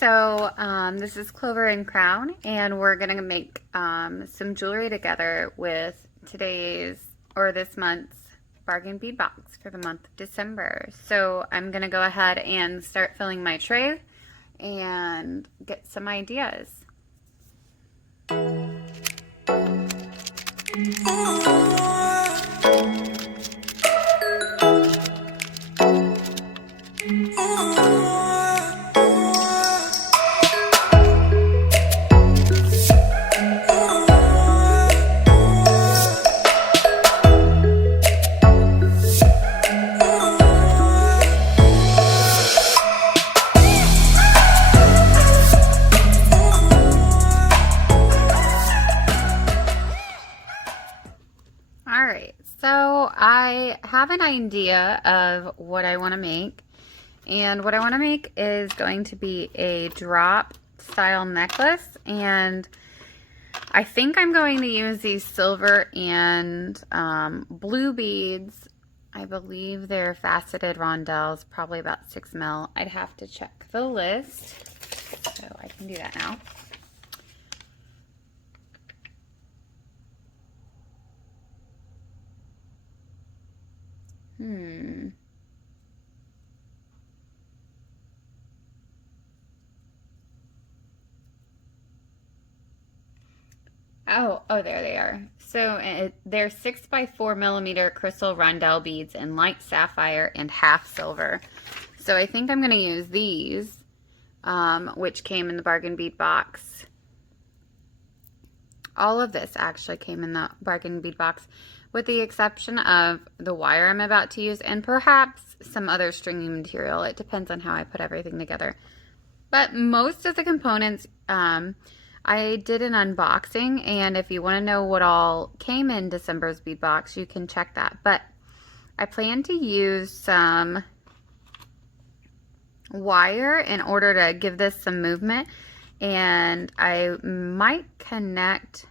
So this is Clover and Crown, and we're gonna make some jewelry together with today's or this month's bargain bead box for the month of December. So I'm gonna go ahead and start filling my tray and get some ideas. Alright, so I have an idea of what I want to make, and what I want to make is going to be a drop style necklace, and I think I'm going to use these silver and blue beads. I believe they're faceted rondelles, probably about 6 mil. I'd have to check the list, so I can do that now. Oh, there they are. So they're 6 by 4 millimeter crystal rondelle beads in light sapphire and half silver. So I think I'm going to use these, which came in the bargain bead box. All of this actually came in the bargain bead box, with the exception of the wire I'm about to use and perhaps some other stringy material. It depends on how I put everything together. But most of the components, I did an unboxing, and if you want to know what all came in December's bead box, you can check that. But I plan to use some wire in order to give this some movement, and I might connect,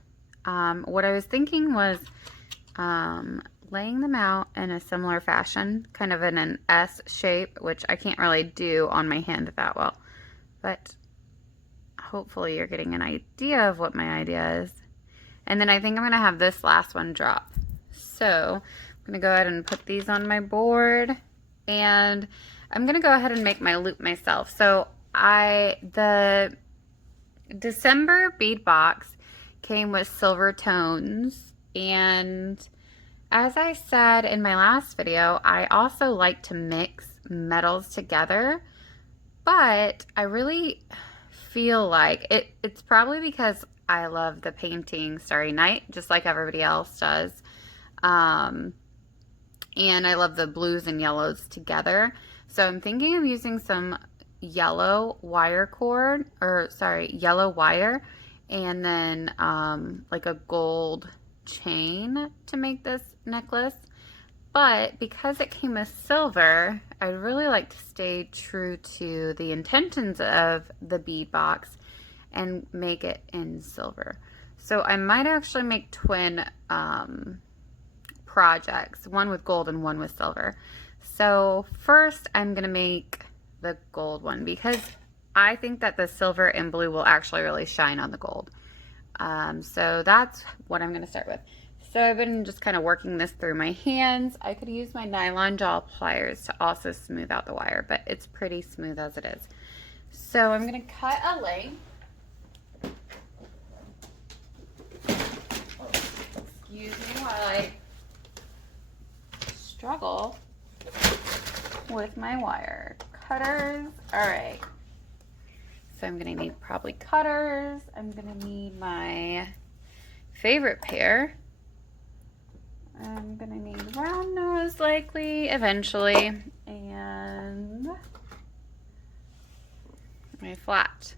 what I was thinking was laying them out in a similar fashion, kind of in an S shape, which I can't really do on my hand that well, but hopefully you're getting an idea of what my idea is. And then I think I'm going to have this last one drop. So I'm going to go ahead and put these on my board, and I'm going to go ahead and make my loop myself. So the December bead box came with silver tones, and as I said in my last video, I also like to mix metals together, but I really feel like it's probably because I love the painting Starry Night, just like everybody else does. And I love the blues and yellows together. So I'm thinking of using some yellow wire cord, or sorry, yellow wire, and then like a gold chain to make this necklace. But because it came with silver, I'd really like to stay true to the intentions of the bead box and make it in silver. So I might actually make twin projects, one with gold and one with silver. So first I'm going to make the gold one, because I think that the silver and blue will actually really shine on the gold. So that's what I'm going to start with. So I've been just kind of working this through my hands. I could use my nylon jaw pliers to also smooth out the wire, but it's pretty smooth as it is. So I'm going to cut a length. Excuse me while I struggle with my wire cutters. All right. So I'm going to need probably cutters. I'm going to need my favorite pair. I'm gonna need round nose likely eventually, and my flat.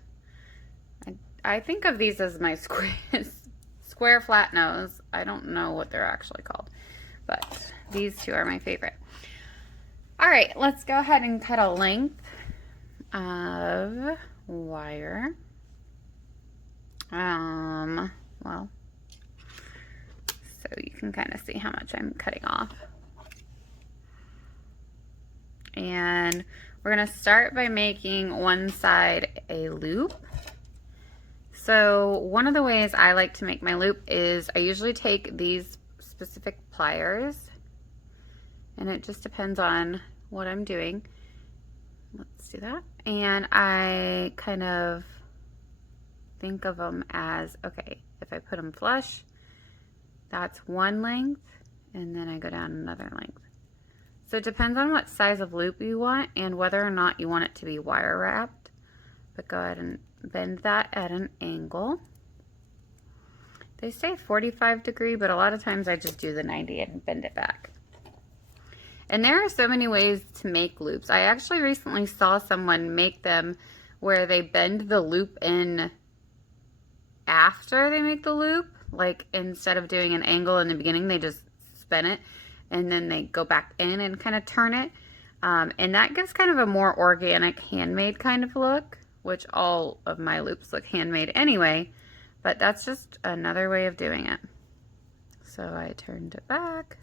I think of these as my square flat nose. I don't know what they're actually called, but these two are my favorite. All right, let's go ahead and cut a length of wire. Well, so you can kind of see how much I'm cutting off. And We're gonna start by making one side a loop. So one of the ways I like to make my loop is I usually take these specific pliers, and it just depends on what I'm doing. Let's do that. And I kind of think of them as, okay, if I put them flush, that's one length, and then I go down another length. So it depends on what size of loop you want and whether or not you want it to be wire wrapped. But go ahead and bend that at an angle. They say 45 degree, but a lot of times I just do the 90 and bend it back. And there are so many ways to make loops. I actually recently saw someone make them where they bend the loop in after they make the loop. Like instead of doing an angle in the beginning, they just spin it and then they go back in and kind of turn it. And that gives kind of a more organic handmade kind of look, which all of my loops look handmade anyway, but that's just another way of doing it. So I turned it back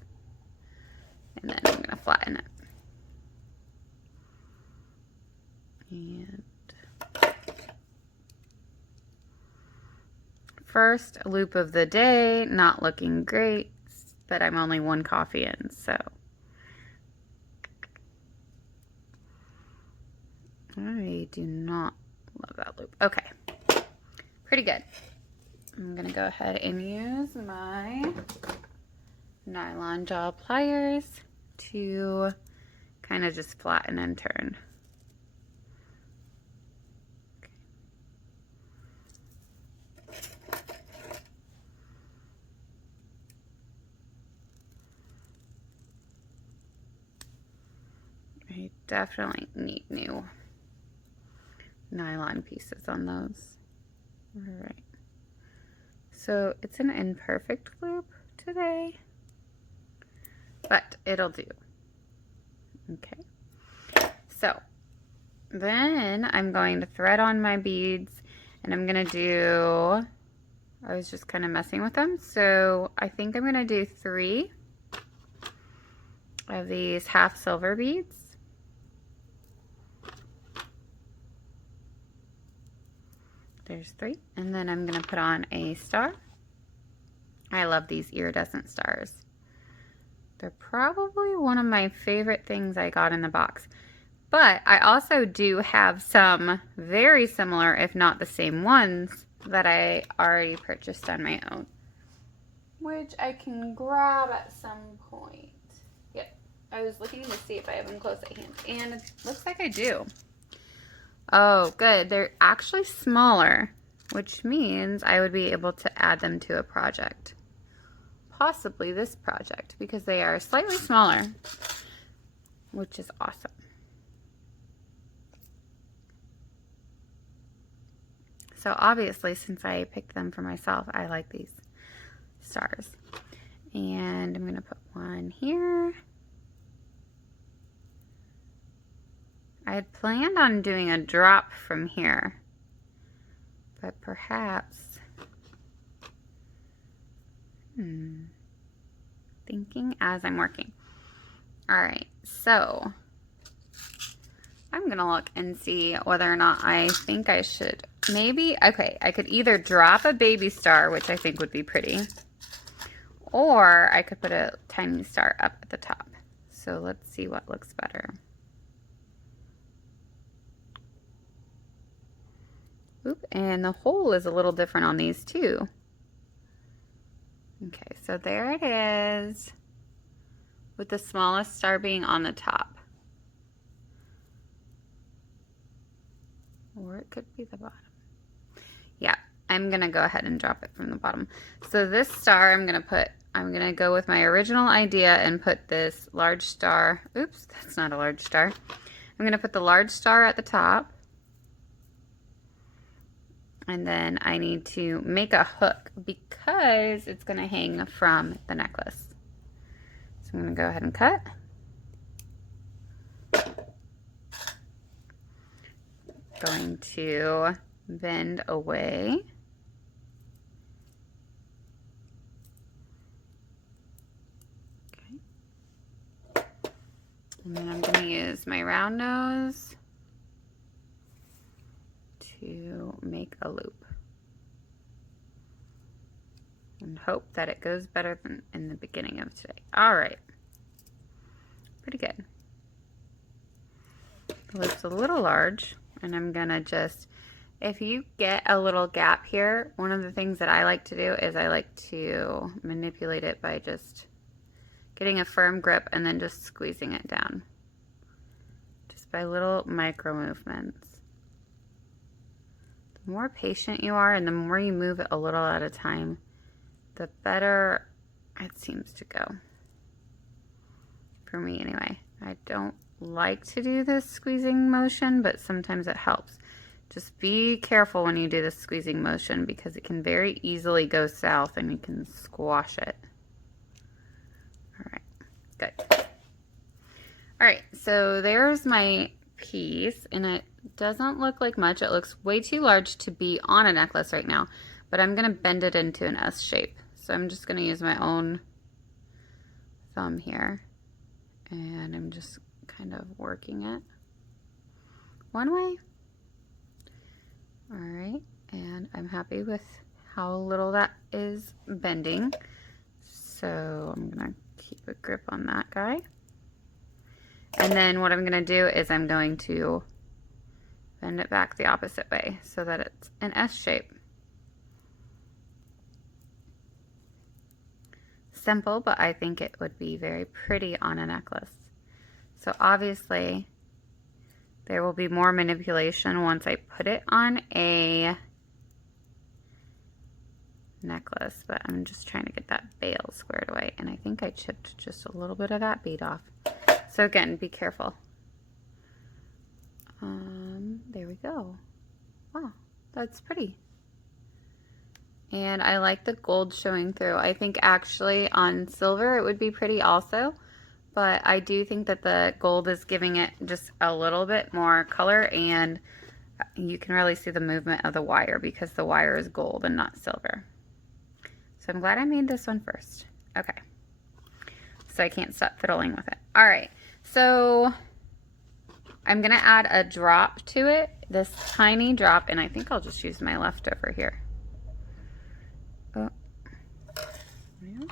and then I'm going to flatten it. And first loop of the day, not looking great, but I'm only one coffee in, so. I do not love that loop. Okay, pretty good. I'm gonna go ahead and use my nylon jaw pliers to kind of just flatten and turn. I definitely need new nylon pieces on those. All right. So it's an imperfect loop today, but it'll do. Okay. So then I'm going to thread on my beads, and I'm gonna do, I was just kind of messing with them. So I think I'm gonna do 3 of these half silver beads. There's 3. And then I'm going to put on a star. I love these iridescent stars. They're probably one of my favorite things I got in the box. But I also do have some very similar, if not the same ones, that I already purchased on my own, which I can grab at some point. Yep, I was looking to see if I have them close at hand, and it looks like I do. Oh, good. They're actually smaller, which means I would be able to add them to a project. Possibly this project, because they are slightly smaller, which is awesome. So obviously, since I picked them for myself, I like these stars. And I'm going to put one here. I had planned on doing a drop from here, but perhaps, thinking as I'm working. All right, so I'm gonna look and see whether or not I think I should, maybe, okay, I could either drop a baby star, which I think would be pretty, or I could put a tiny star up at the top. So let's see what looks better. Oop, and the hole is a little different on these too. Okay, so there it is, with the smallest star being on the top. Or it could be the bottom. Yeah, I'm gonna go ahead and drop it from the bottom. So this star I'm gonna go with my original idea and put this large star. Oops, that's not a large star. I'm gonna put the large star at the top. And then I need to make a hook because it's going to hang from the necklace. So I'm going to go ahead and cut. Going to bend away. Okay. And then I'm going to use my round nose to make a loop and hope that it goes better than in the beginning of today. All right, pretty good. The loop's a little large, and I'm gonna just, if you get a little gap here, one of the things that I like to do is I like to manipulate it by just getting a firm grip and then just squeezing it down. Just by little micro movements. The more patient you are and the more you move it a little at a time, the better it seems to go. For me anyway. I don't like to do this squeezing motion, but sometimes it helps. Just be careful when you do the squeezing motion because it can very easily go south and you can squash it. All right, good. All right, so there's my piece, and it doesn't look like much. It looks way too large to be on a necklace right now, but I'm gonna bend it into an S shape. So I'm just gonna use my own thumb here, and I'm just kind of working it one way. All right, and I'm happy with how little that is bending. So I'm gonna keep a grip on that guy. And then what I'm gonna do is I'm going to bend it back the opposite way so that it's an S shape. Simple, but I think it would be very pretty on a necklace. So obviously there will be more manipulation once I put it on a necklace, but I'm just trying to get that bail squared away, and I think I chipped just a little bit of that bead off. So again, be careful. There we go. Wow, that's pretty. And I like the gold showing through. I think actually on silver it would be pretty also, but I do think that the gold is giving it just a little bit more color, and you can really see the movement of the wire because the wire is gold and not silver. So I'm glad I made this one first. Okay, so I can't stop fiddling with it. All right, so I'm gonna add a drop to it, this tiny drop, and I think I'll just use my leftover here. Oh, yeah.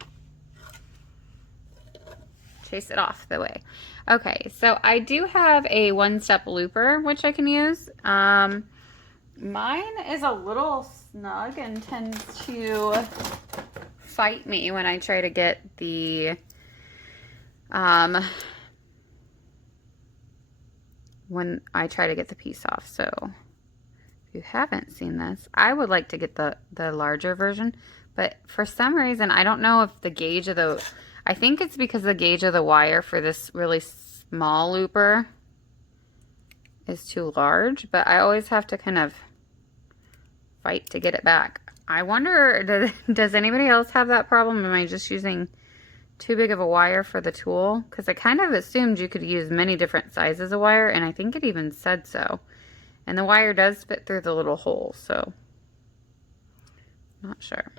Chase it off the way. Okay, so I do have a one-step looper which I can use. Mine is a little snug and tends to fight me when I try to get the piece off. So if you haven't seen this, I would like to get the larger version, but for some reason I don't know if the gauge of the, I think it's because the gauge of the wire for this really small looper is too large, but I always have to kind of fight to get it back. I wonder, does anybody else have that problem? Am I just using too big of a wire for the tool? Because I kind of assumed you could use many different sizes of wire, and I think it even said so. And the wire does fit through the little hole, so not sure.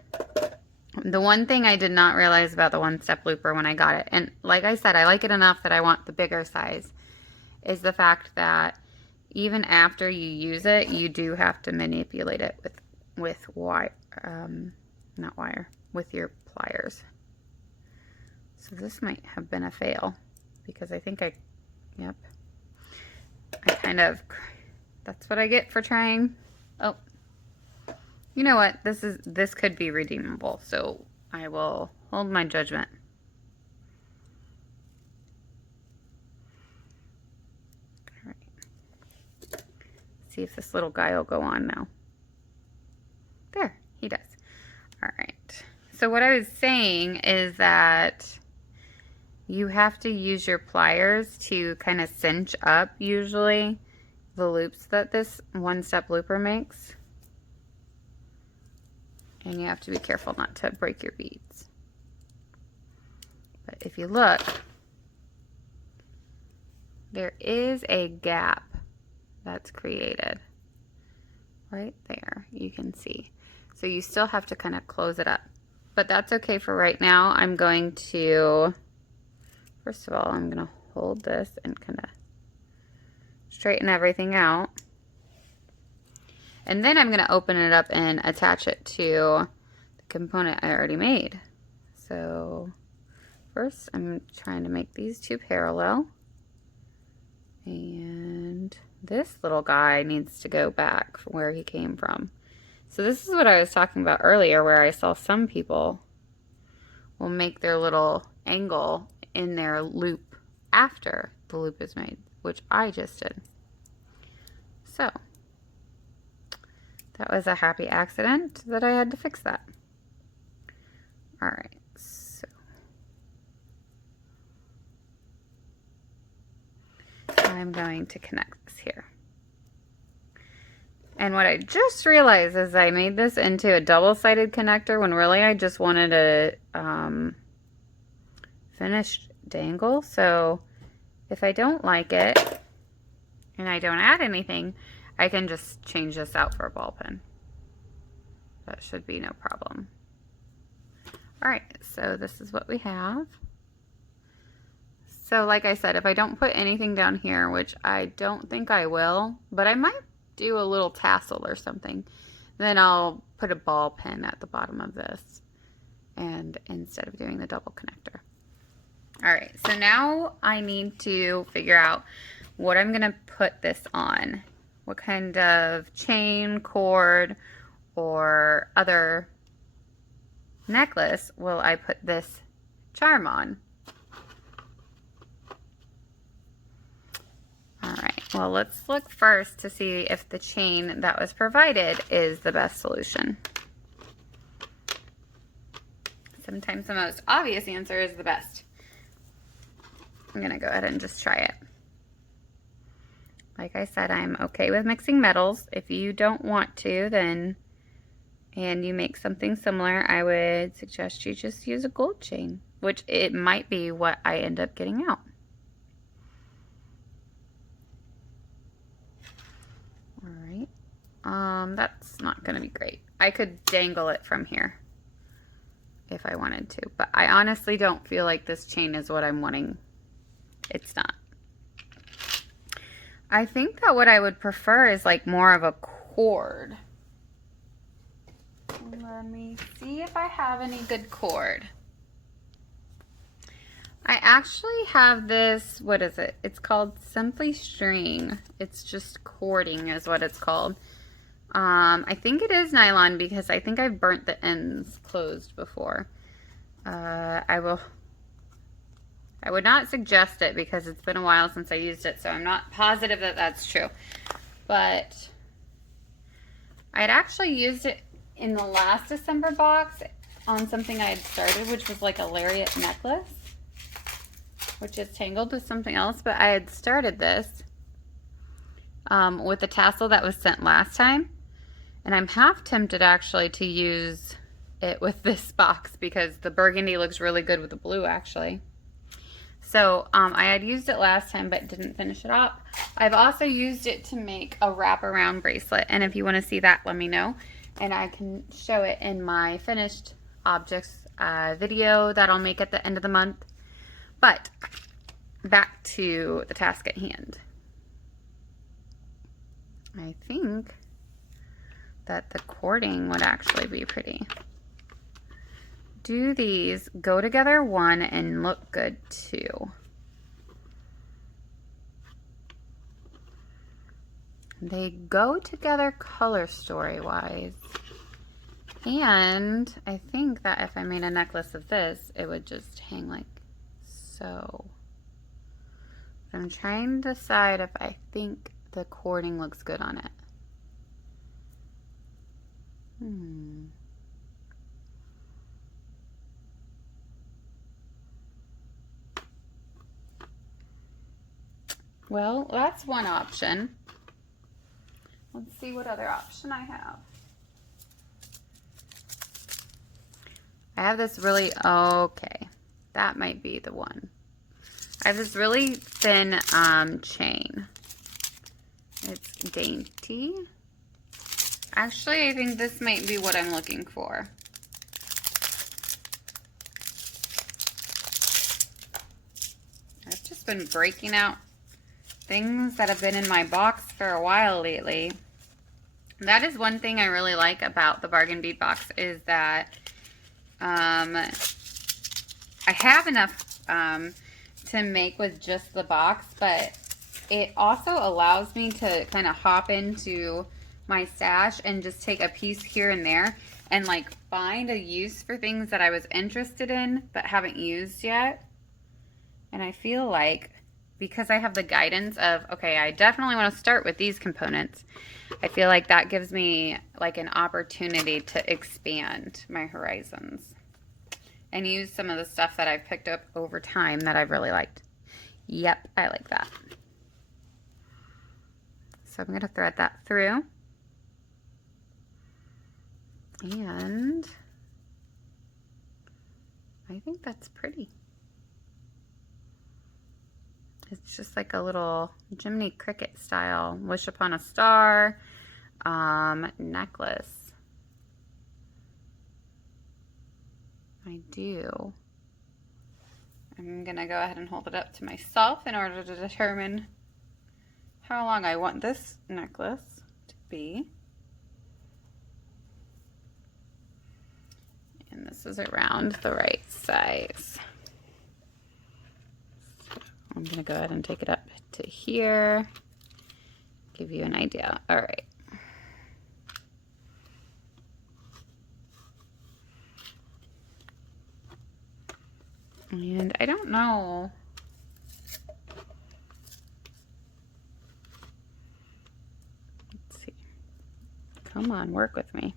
The one thing I did not realize about the one-step looper when I got it, and like I said, I like it enough that I want the bigger size, is the fact that even after you use it, you do have to manipulate it with wire, not wire, with your pliers. So this might have been a fail because I think yep, I kind of, that's what I get for trying. Oh, you know what? This could be redeemable, so I will hold my judgment. All right. See if this little guy will go on now. There, he does. All right. So what I was saying is that you have to use your pliers to kind of cinch up usually the loops that this one-step looper makes. And you have to be careful not to break your beads. But if you look, there is a gap that's created right there, you can see. So you still have to kind of close it up. But that's okay for right now. I'm going to, first of all, I'm going to hold this and kind of straighten everything out. And then I'm going to open it up and attach it to the component I already made. So first I'm trying to make these two parallel. And this little guy needs to go back from where he came from. So this is what I was talking about earlier, where I saw some people will make their little angle in their loop after the loop is made, which I just did. So that was a happy accident that I had to fix that. All right, so I'm going to connect this here. And what I just realized is I made this into a double-sided connector when really I just wanted a finished dangle. So if I don't like it and I don't add anything, I can just change this out for a ball pin. That should be no problem. All right, so this is what we have. So like I said, if I don't put anything down here, which I don't think I will, but I might do a little tassel or something, then I'll put a ball pin at the bottom of this, and instead of doing the double connector. All right, so now I need to figure out what I'm gonna put this on. What kind of chain, cord, or other necklace will I put this charm on? All right, well, let's look first to see if the chain that was provided is the best solution. Sometimes the most obvious answer is the best. I'm gonna go ahead and just try it. Like I said, I'm okay with mixing metals. If you don't want to, then, and you make something similar, I would suggest you just use a gold chain, which it might be what I end up getting out. That's not gonna be great. I could dangle it from here if I wanted to, but I honestly don't feel like this chain is what I'm wanting. It's not. I think that what I would prefer is like more of a cord. Let me see if I have any good cord. I actually have this, what is it? It's called Simply String. It's just cording is what it's called. I think it is nylon because I think I've burnt the ends closed before. I would not suggest it because it's been a while since I used it, so I'm not positive that that's true. But I had actually used it in the last December box on something I had started, which was like a Lariat necklace, which is tangled with something else, but I had started this with the tassel that was sent last time. And I'm half tempted actually to use it with this box because the burgundy looks really good with the blue actually. So I had used it last time but didn't finish it up. I've also used it to make a wraparound bracelet, and if you want to see that, let me know. And I can show it in my finished objects video that I'll make at the end of the month. But back to the task at hand. I think that the cording would actually be pretty. Do these go together, one, and look good too? They go together color story wise. And I think that if I made a necklace of this, it would just hang like so. I'm trying to decide if I think the cording looks good on it. Well, that's one option. Let's see what other option I have. I have this really, okay, that might be the one. I have this really thin chain. It's dainty. Actually, I think this might be what I'm looking for. I've just been breaking out things that have been in my box for a while lately. That is one thing I really like about the bargain bead box, is that I have enough to make with just the box, but it also allows me to kind of hop into my stash and just take a piece here and there and like find a use for things that I was interested in but haven't used yet. And I feel like because I have the guidance of, okay, I definitely want to start with these components, I feel like that gives me like an opportunity to expand my horizons and use some of the stuff that I've picked up over time that I've really liked. Yep, I like that. So I'm going to thread that through. And I think that's pretty. It's just like a little Jiminy Cricket style wish upon a star necklace. I do. I'm going to go ahead and hold it up to myself in order to determine how long I want this necklace to be. And this is around the right size. So I'm going to go ahead and take it up to here, give you an idea. All right. And I don't know. Let's see. Come on, work with me.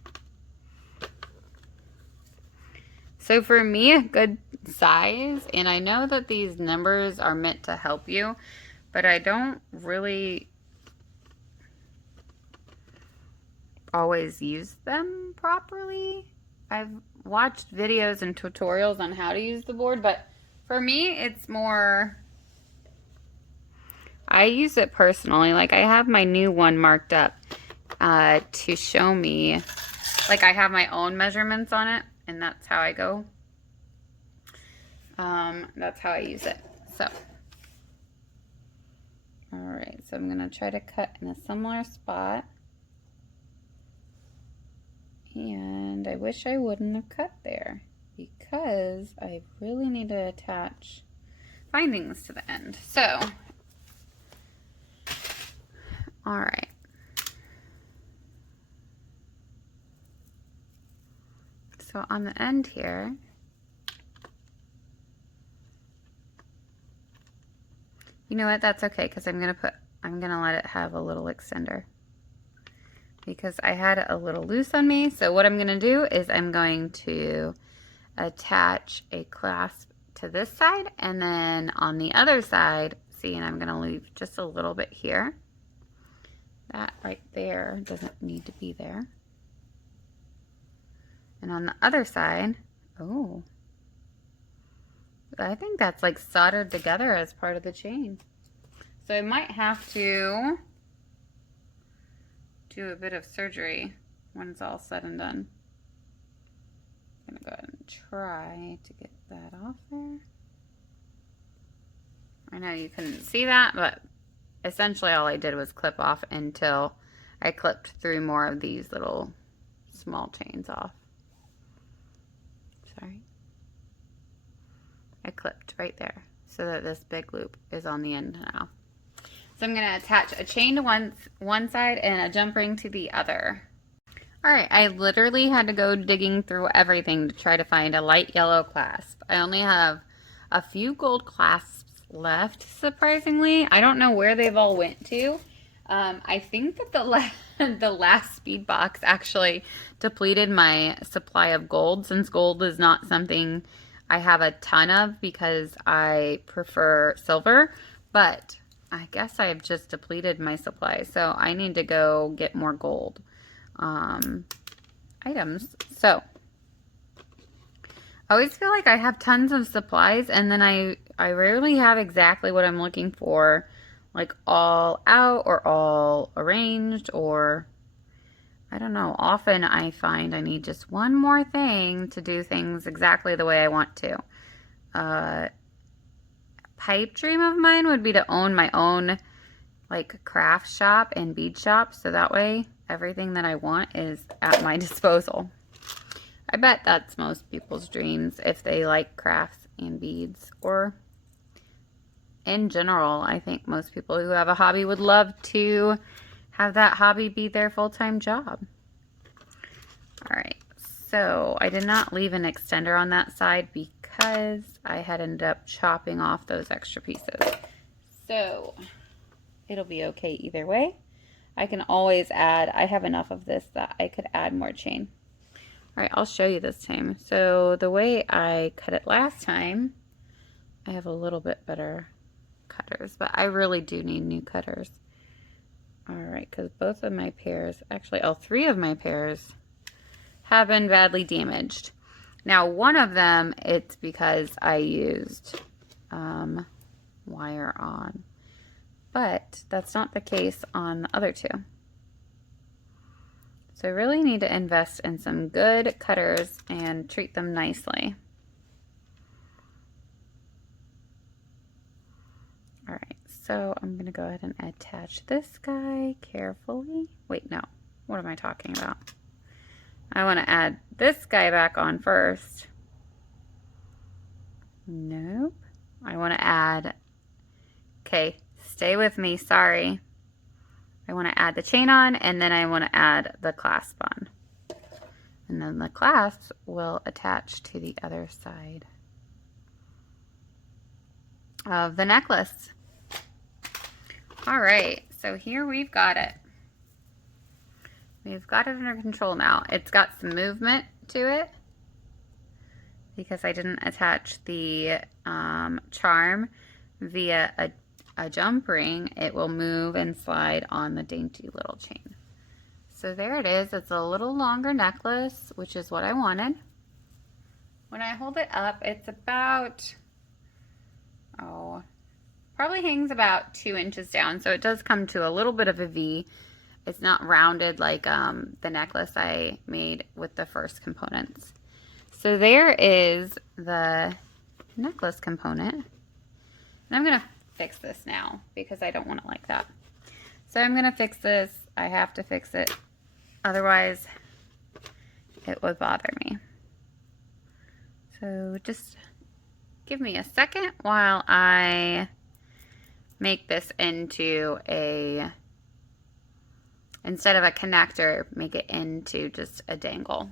So for me, a good size, and I know that these numbers are meant to help you, but I don't really always use them properly. I've watched videos and tutorials on how to use the board, but for me, it's more, I use it personally. Like I have my new one marked up to show me, like I have my own measurements on it, and that's how I go. That's how I use it. So, all right, so I'm gonna try to cut in a similar spot. And I wish I wouldn't have cut there because I really need to attach findings to the end. So, all right. So on the end here, you know what, that's okay because I'm gonna let it have a little extender because I had it a little loose on me. So what I'm gonna do is I'm going to attach a clasp to this side, and then on the other side, see, and I'm gonna leave just a little bit here. That right there doesn't need to be there. And on the other side, oh, I think that's like soldered together as part of the chain. So I might have to do a bit of surgery when it's all said and done. I'm gonna go ahead and try to get that off there. I know you couldn't see that, but essentially all I did was clip off until I clipped through more of these little small chains off. Sorry. I clipped right there so that this big loop is on the end now. So I'm going to attach a chain to one side and a jump ring to the other. All right, I literally had to go digging through everything to try to find a light yellow clasp. I only have a few gold clasps left, surprisingly. I don't know where they've all went to. I think that the last speed box actually depleted my supply of gold, since gold is not something I have a ton of because I prefer silver, but I guess I've just depleted my supply, so I need to go get more gold items. So I always feel like I have tons of supplies, and then I rarely have exactly what I'm looking for, like all out or all arranged, or I don't know. Often I find I need just one more thing to do things exactly the way I want to. Pipe dream of mine would be to own my own like craft shop and bead shop, so that way everything that I want is at my disposal. I bet that's most people's dreams if they like crafts and beads, or in general. I think most people who have a hobby would love to have that hobby be their full-time job. All right, so I did not leave an extender on that side because I had ended up chopping off those extra pieces. So it'll be okay either way. I can always add, I have enough of this that I could add more chain. All right, I'll show you this time. So the way I cut it last time, I have a little bit better cutters, but I really do need new cutters. All right, because both of my pairs, actually all three of my pairs, have been badly damaged. Now one of them, it's because I used wire on, but that's not the case on the other two. So I really need to invest in some good cutters and treat them nicely. All right, so I'm gonna go ahead and attach this guy carefully. Wait, no, what am I talking about? I wanna add this guy back on first. Nope, I wanna add, okay, stay with me, sorry. I want to add the chain on, and then I want to add the clasp on. And then the clasp will attach to the other side of the necklace. All right, so here we've got it. We've got it under control now. It's got some movement to it because I didn't attach the charm via a jump ring. It will move and slide on the dainty little chain. So there it is. It's a little longer necklace, which is what I wanted. When I hold it up, it's about, probably hangs about 2 inches down. So it does come to a little bit of a V. It's not rounded like the necklace I made with the first components. So there is the necklace component. And I'm gonna fix this now because I don't want it like that. So I'm gonna fix this. I have to fix it, otherwise it would bother me. So just give me a second while I make this into a, instead of a connector, make it into just a dangle.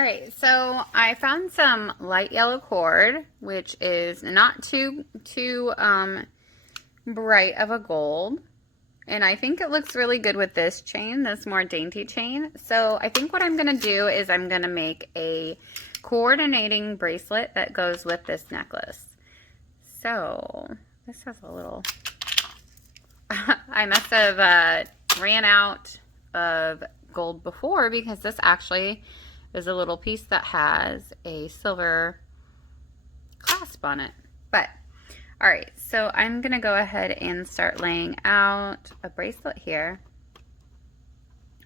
All right, so I found some light yellow cord, which is not too bright of a gold. And I think it looks really good with this chain, this more dainty chain. So I think what I'm going to do is I'm going to make a coordinating bracelet that goes with this necklace. So this has a little... I must have ran out of gold before, because this actually is a little piece that has a silver clasp on it. But all right, so I'm gonna go ahead and start laying out a bracelet here,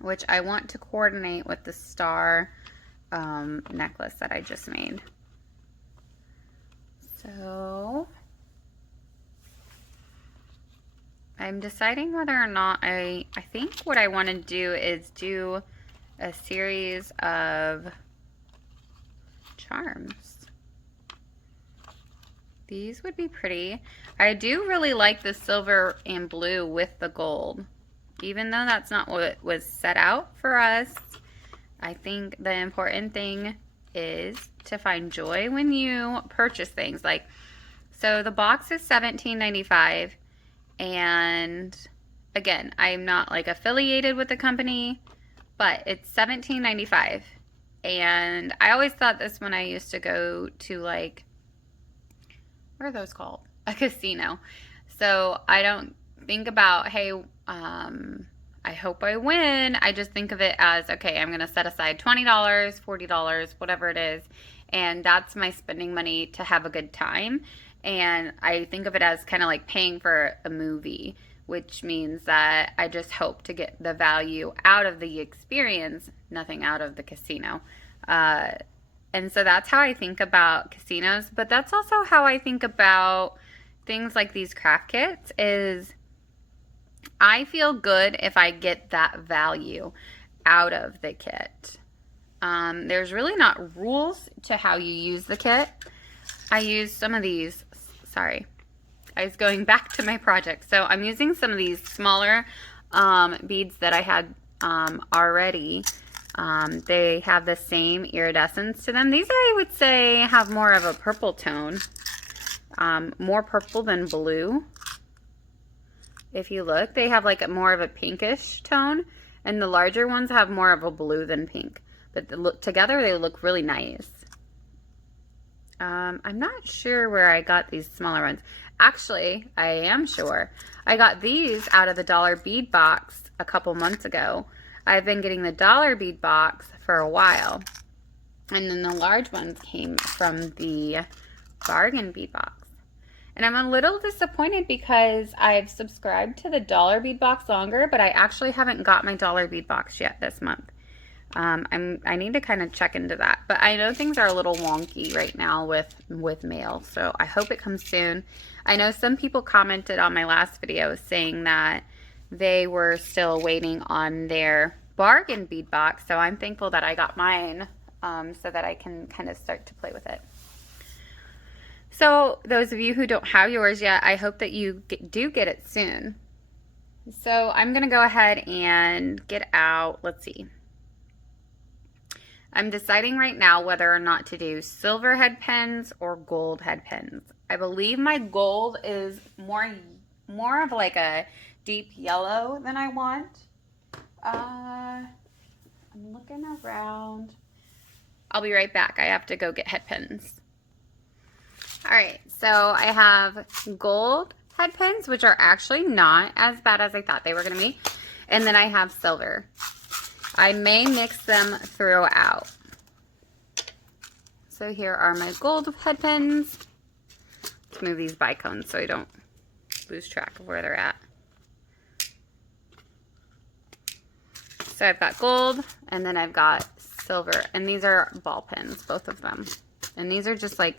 which I want to coordinate with the star necklace that I just made. So I'm deciding whether or not I think what I want to do is do a series of charms. These would be pretty. I do really like the silver and blue with the gold. Even though that's not what was set out for us, I think the important thing is to find joy when you purchase things. Like, so the box is $17.95, and again, I'm not like affiliated with the company, but it's $17.95. And I always thought this when I used to go to, like, what are those called? A casino. So I don't think about, hey, I hope I win. I just think of it as, okay, I'm going to set aside $20, $40, whatever it is. And that's my spending money to have a good time. And I think of it as kind of like paying for a movie, which means that I just hope to get the value out of the experience, nothing out of the casino. And so that's how I think about casinos, but that's also how I think about things like these craft kits. Is I feel good if I get that value out of the kit. There's really not rules to how you use the kit. I use some of these, sorry, I was going back to my project. So I'm using some of these smaller beads that I had already. They have the same iridescence to them. These, I would say, have more of a purple tone, more purple than blue. If you look, they have like more of a pinkish tone, and the larger ones have more of a blue than pink. But together they look really nice. I'm not sure where I got these smaller ones. Actually, I am sure. I got these out of the dollar bead box a couple months ago. I've been getting the dollar bead box for a while. And then the large ones came from the bargain bead box. And I'm a little disappointed because I've subscribed to the dollar bead box longer, but I actually haven't got my dollar bead box yet this month. I need to kind of check into that. But I know things are a little wonky right now with mail, so I hope it comes soon. I know some people commented on my last video saying that they were still waiting on their bargain bead box, so I'm thankful that I got mine so that I can kind of start to play with it. So those of you who don't have yours yet, I hope that you do get it soon. So I'm going to go ahead and get out, let's see. I'm deciding right now whether or not to do silver head pins or gold head pins. I believe my gold is more of like a deep yellow than I want. I'm looking around. I'll be right back. I have to go get head pins. All right, so I have gold head pins, which are actually not as bad as I thought they were going to be. And then I have silver. I may mix them throughout. So here are my gold head pins. Let's move these bicones so I don't lose track of where they're at. So I've got gold, and then I've got silver, and these are ball pins, both of them. And these are just like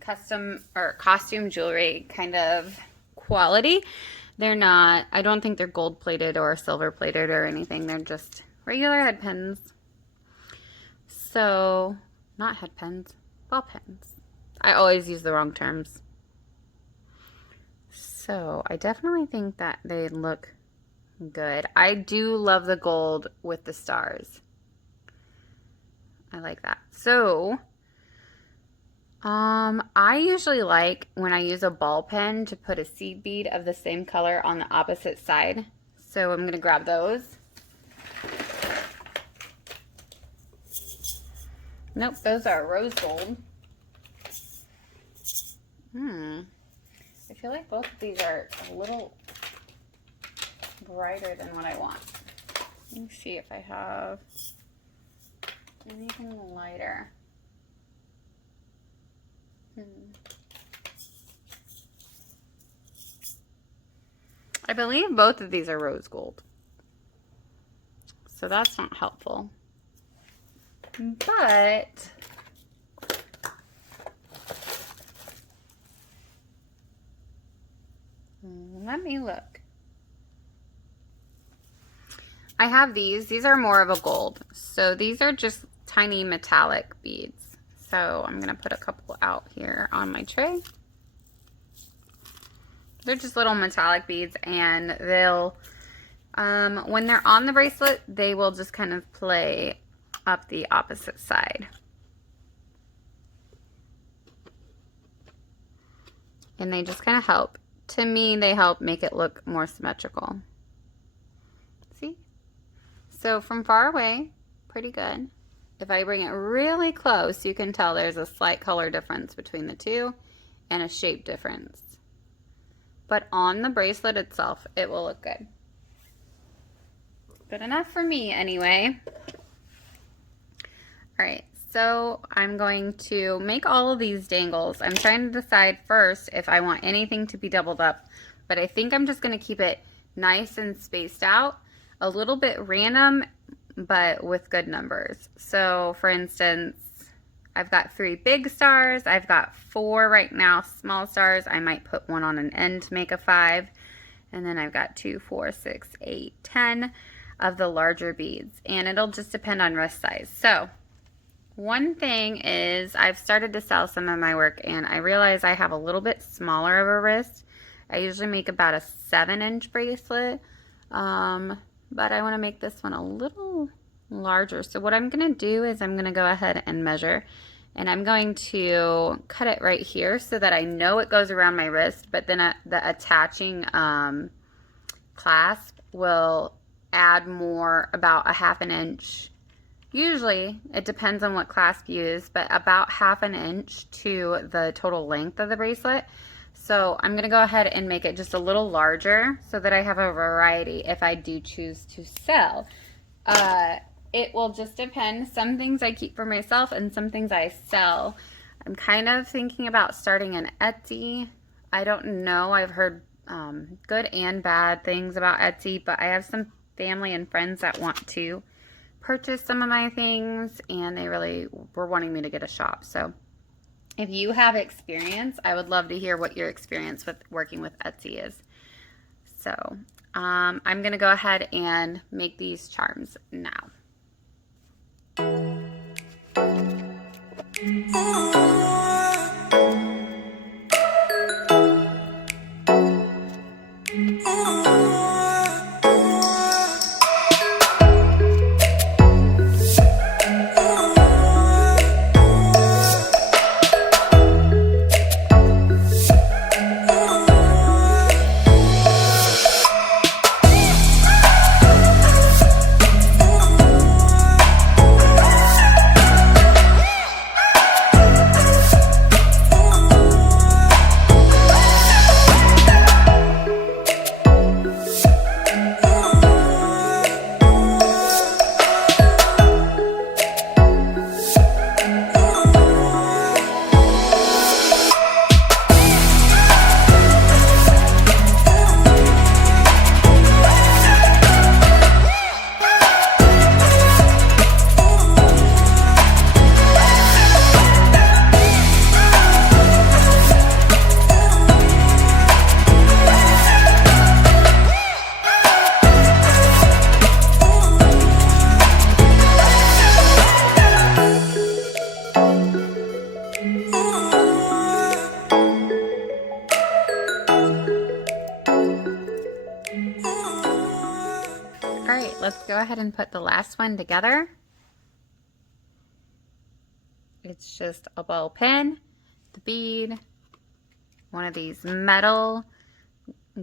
custom or costume jewelry kind of quality. They're not, I don't think they're gold plated or silver plated or anything. They're just regular head pins. So, not head pins, ball pins. I always use the wrong terms. So, I definitely think that they look good. I do love the gold with the stars. I like that. So, I usually like when I use a ball pen to put a seed bead of the same color on the opposite side. So I'm gonna grab those. Nope, those are rose gold. I feel like both of these are a little brighter than what I want. Let me see if I have anything lighter. I believe both of these are rose gold. So that's not helpful. But let me look. I have these. These are more of a gold. So these are just tiny metallic beads. So I'm going to put a couple out here on my tray. They're just little metallic beads, and they'll, when they're on the bracelet, they will just kind of play up the opposite side. And they just kind of help. To me, they help make it look more symmetrical. See? So from far away, pretty good. If I bring it really close, you can tell there's a slight color difference between the two and a shape difference. But on the bracelet itself, it will look good. Good enough for me anyway. All right, so I'm going to make all of these dangles. I'm trying to decide first if I want anything to be doubled up, but I think I'm just going to keep it nice and spaced out, a little bit random, but with good numbers. So for instance, I've got 3 big stars. I've got 4 right now, small stars. I might put one on an end to make a 5. And then I've got 2, 4, 6, 8, 10 of the larger beads. And it'll just depend on wrist size. So one thing is I've started to sell some of my work, and I realize I have a little bit smaller of a wrist. I usually make about a 7-inch bracelet, but I want to make this one a little larger. So what I'm going to do is I'm going to go ahead and measure, and I'm going to cut it right here so that I know it goes around my wrist, but then the attaching clasp will add more, about a 1/2 inch. Usually, it depends on what clasp you use, but about 1/2 inch to the total length of the bracelet. So I'm going to go ahead and make it just a little larger so that I have a variety if I do choose to sell. It will just depend. Some things I keep for myself and some things I sell. I'm kind of thinking about starting an Etsy. I don't know. I've heard good and bad things about Etsy, but I have some family and friends that want to purchase some of my things, and they really were wanting me to get a shop. So if you have experience, I would love to hear what your experience with working with Etsy is. So I'm going to go ahead and make these charms now. All right, let's go ahead and put the last one together. It's just a ball pin, the bead, one of these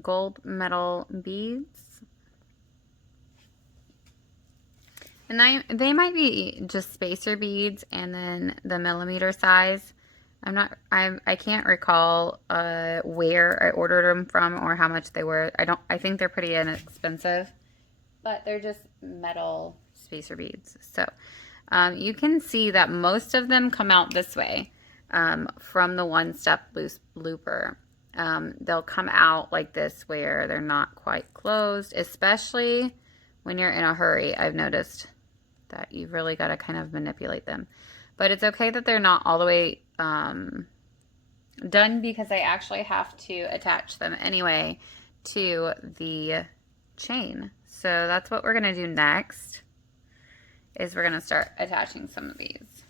gold metal beads. And they might be just spacer beads and then the millimeter size. I can't recall where I ordered them from or how much they were. I think they're pretty inexpensive, but they're just metal spacer beads. So you can see that most of them come out this way from the one-step looper. They'll come out like this where they're not quite closed, especially when you're in a hurry. I've noticed that you've really got to kind of manipulate them. But it's okay that they're not all the way done, because I actually have to attach them anyway to the chain. So that's what we're going to do next, is we're going to start attaching some of these.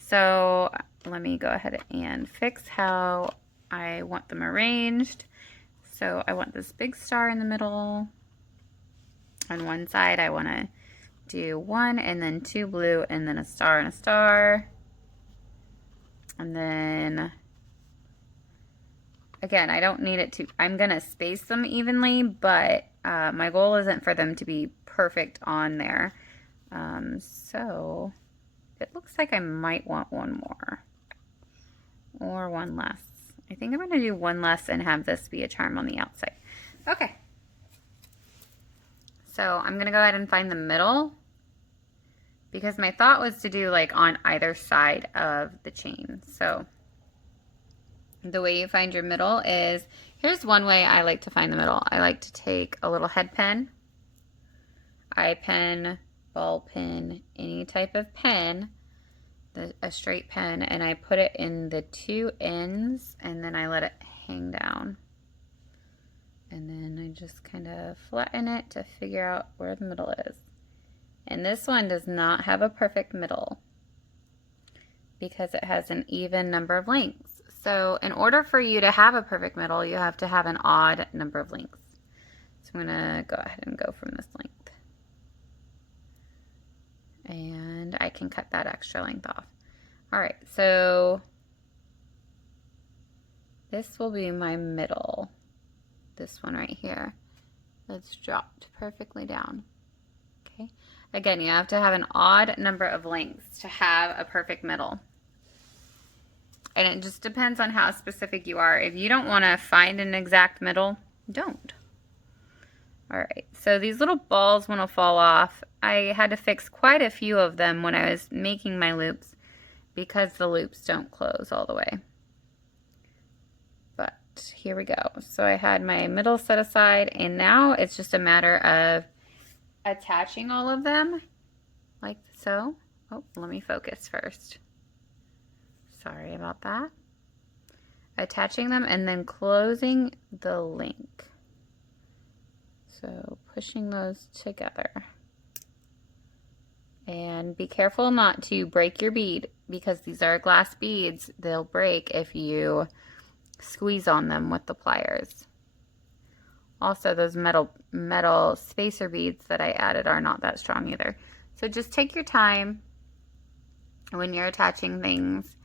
So let me go ahead and fix how I want them arranged. So I want this big star in the middle. On one side I want to do 1 and then 2 blue and then a star and a star. And then again, I don't need it to, I'm going to space them evenly, but my goal isn't for them to be perfect on there. So it looks like I might want one more or one less. I think I'm going to do one less and have this be a charm on the outside. Okay. So I'm going to go ahead and find the middle, because my thought was to do like on either side of the chain. So the way you find your middle is, here's one way I like to find the middle. I like to take a little head pin, eye pin, ball pin, any type of pin, a straight pin, and I put it in the 2 ends and then I let it hang down. And then I just kind of flatten it to figure out where the middle is. And this one does not have a perfect middle because it has an even number of links. So in order for you to have a perfect middle, you have to have an odd number of links. So I'm gonna go ahead and go from this length. And I can cut that extra length off. All right, so this will be my middle. This one right here. It's dropped perfectly down. Okay. Again, you have to have an odd number of lengths to have a perfect middle. And it just depends on how specific you are. If you don't want to find an exact middle, don't. All right, so these little balls want to fall off. I had to fix quite a few of them when I was making my loops because the loops don't close all the way. But here we go. So I had my middle set aside, and now it's just a matter of attaching all of them like so. Oh, let me focus first. Sorry about that. Attaching them and then closing the link. So pushing those together. And be careful not to break your bead, because these are glass beads. They'll break if you squeeze on them with the pliers. Also, those metal spacer beads that I added are not that strong either. So just take your time when you're attaching things.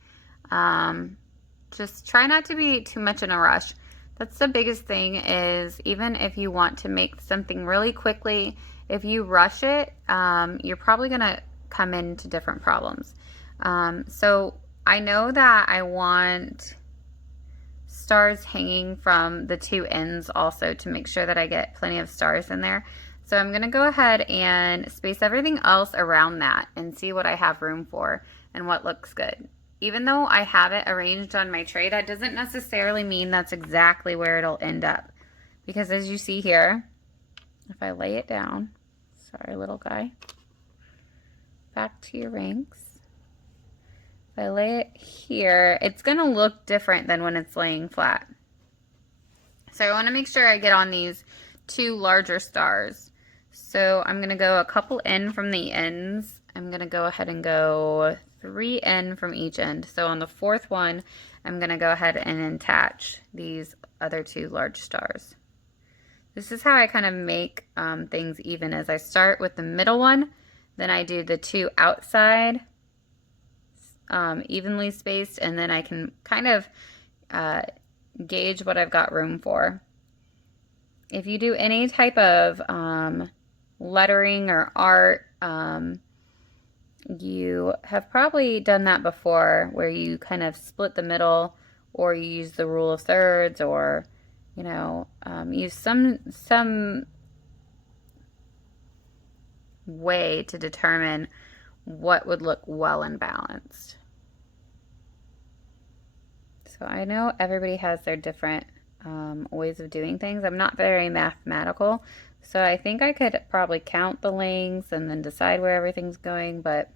Just try not to be too much in a rush. That's the biggest thing, is even if you want to make something really quickly, if you rush it, you're probably going to come into different problems. So I know that I want stars hanging from the 2 ends also to make sure that I get plenty of stars in there. So I'm going to go ahead and space everything else around that and see what I have room for and what looks good. Even though I have it arranged on my tray, that doesn't necessarily mean that's exactly where it'll end up. Because as you see here, if I lay it down, sorry little guy, back to your rings. If I lay it here, it's going to look different than when it's laying flat. So I want to make sure I get on these 2 larger stars. So I'm going to go a couple in from the ends. I'm going to go ahead and go 3 in from each end. So on the 4th one, I'm going to go ahead and attach these other 2 large stars. This is how I kind of make things even, as I start with the middle one, then I do the 2 outside, evenly spaced, and then I can kind of gauge what I've got room for. If you do any type of lettering or art, you have probably done that before, where you kind of split the middle, or you use the rule of thirds, or use some way to determine what would look well and balanced. So I know everybody has their different ways of doing things. I'm not very mathematical, so I think I could probably count the lengths and then decide where everything's going, but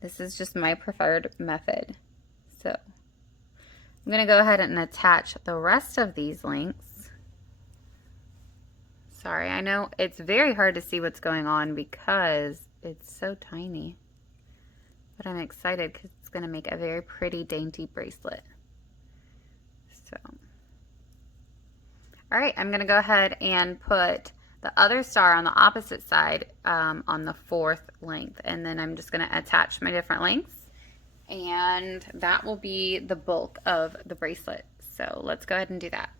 this is just my preferred method. So I'm going to go ahead and attach the rest of these links. Sorry, I know it's very hard to see what's going on because it's so tiny, but I'm excited because it's going to make a very pretty, dainty bracelet. So, all right, I'm going to go ahead and put the other star on the opposite side on the 4th length, and then I'm just going to attach my different lengths, and that will be the bulk of the bracelet. So let's go ahead and do that.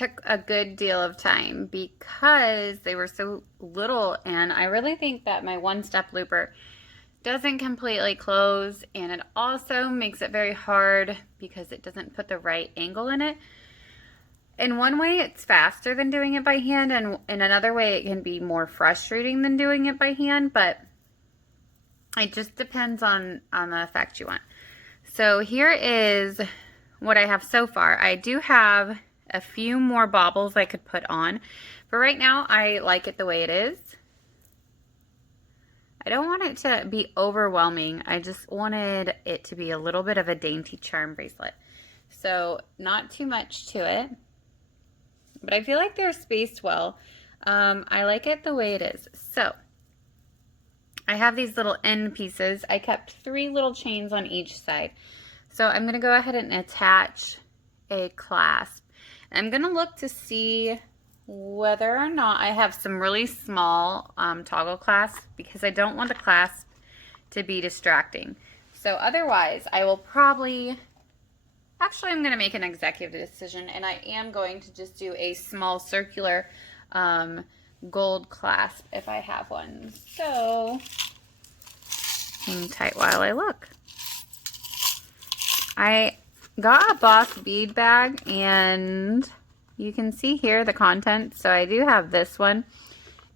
took a good deal of time because they were so little, and I really think that my one-step looper doesn't completely close, and it also makes it very hard because it doesn't put the right angle in it. In one way, it's faster than doing it by hand, and in another way, it can be more frustrating than doing it by hand, but it just depends on the effect you want. So here is what I have so far. I do have a few more baubles I could put on, but right now I like it the way it is. I don't want it to be overwhelming. I just wanted it to be a little bit of a dainty charm bracelet. So not too much to it, but I feel like they're spaced well. I like it the way it is. So I have these little end pieces. I kept 3 little chains on each side. So I'm going to go ahead and attach a clasp. I'm going to look to see whether or not I have some really small toggle clasps, because I don't want the clasp to be distracting. So otherwise, I will probably, actually I'm going to make an executive decision, and I am going to just do a small circular gold clasp if I have one. So hang tight while I look. I got a Boss bead bag, and you can see here the content. So I do have this one.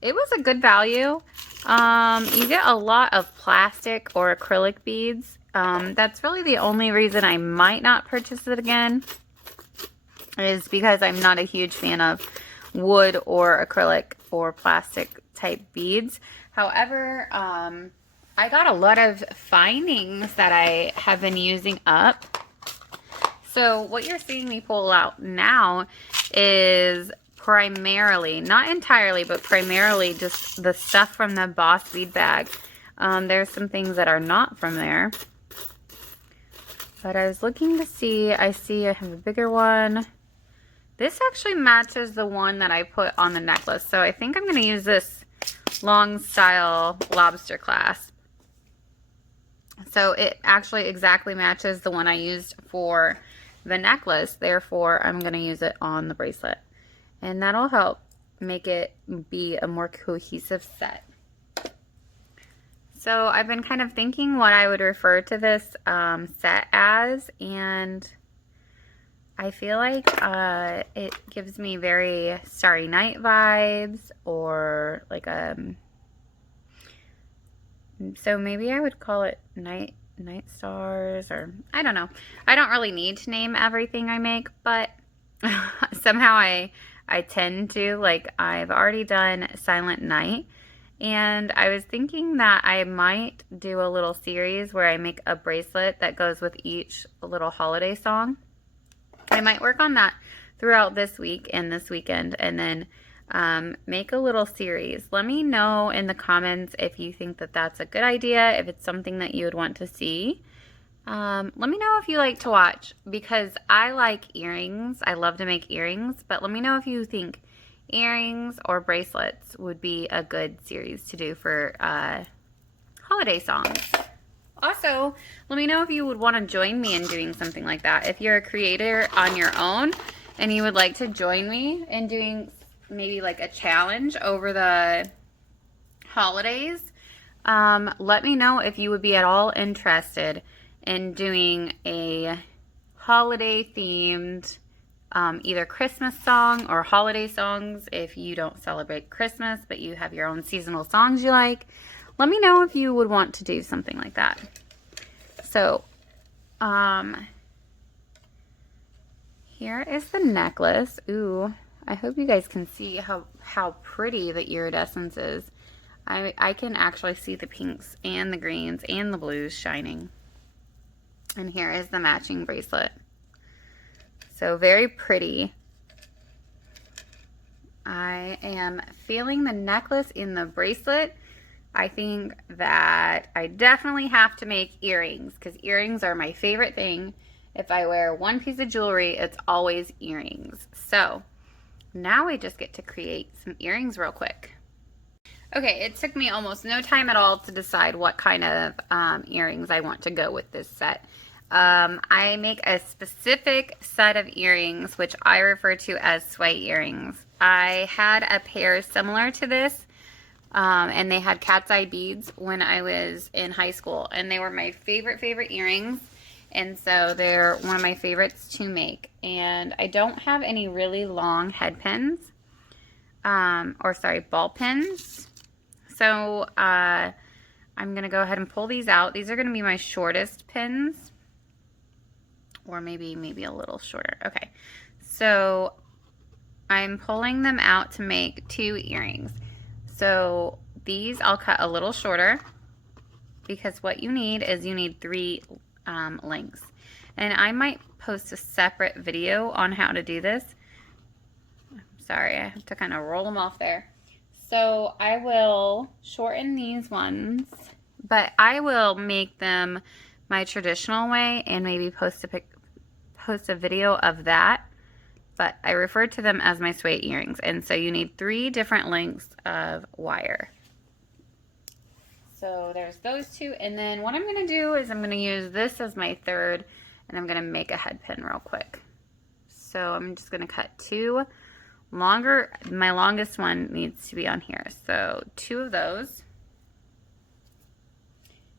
It was a good value. You get a lot of plastic or acrylic beads. That's really the only reason I might not purchase it again, is because I'm not a huge fan of wood or acrylic or plastic type beads. However, I got a lot of findings that I have been using up. So what you're seeing me pull out now is primarily, not entirely, but primarily just the stuff from the Boss bead bag. There's some things that are not from there. But I was looking to see, I have a bigger one. This actually matches the one that I put on the necklace. So I think I'm going to use this long style lobster clasp. So it actually exactly matches the one I used for the necklace. Therefore, I'm going to use it on the bracelet. And that'll help make it be a more cohesive set. So I've been kind of thinking what I would refer to this set as, and I feel like it gives me very Starry Night vibes, or like so maybe I would call it Night Stars, or I don't know. I don't really need to name everything I make, but somehow I tend to. Like, I've already done Silent Night, and I was thinking that I might do a little series where I make a bracelet that goes with each little holiday song. I might work on that throughout this week and this weekend, and then make a little series. Let me know in the comments if you think that that's a good idea, if it's something that you would want to see. Let me know if you like to watch, because I like earrings. I love to make earrings, but let me know if you think earrings or bracelets would be a good series to do for holiday songs. Also, let me know if you would want to join me in doing something like that. If you're a creator on your own and you would like to join me in doing maybe like a challenge over the holidays, let me know if you would be at all interested in doing a holiday themed either Christmas song or holiday songs. If you don't celebrate Christmas but you have your own seasonal songs you like, let me know if you would want to do something like that. So here is the necklace. Ooh, I hope you guys can see how pretty the iridescence is. I can actually see the pinks and the greens and the blues shining. And here is the matching bracelet. So very pretty. I am feeling the necklace in the bracelet. I think that I definitely have to make earrings, because earrings are my favorite thing. If I wear one piece of jewelry, it's always earrings. So now I just get to create some earrings real quick. Okay, it took me almost no time at all to decide what kind of earrings I want to go with this set. I make a specific set of earrings, which I refer to as Suede Earrings. I had a pair similar to this, and they had cat's eye beads when I was in high school, and they were my favorite earrings, and so they're one of my favorites to make. And I don't have any really long head pins, ball pins, so I'm gonna go ahead and pull these out. These are gonna be my shortest pins, or maybe a little shorter. Okay, so I'm pulling them out to make 2 earrings. So these I'll cut a little shorter, because what you need is 3 lengths. And I might post a separate video on how to do this. I'm sorry, I have to kind of roll them off there. So I will shorten these ones, but I will make them my traditional way and maybe post a video of that. But I refer to them as my Suede earrings. And so you need 3 different lengths of wire. So there's those 2. And then what I'm going to do is I'm going to use this as my third, and I'm going to make a head pin real quick. So I'm just going to cut 2 longer. My longest one needs to be on here. So 2 of those.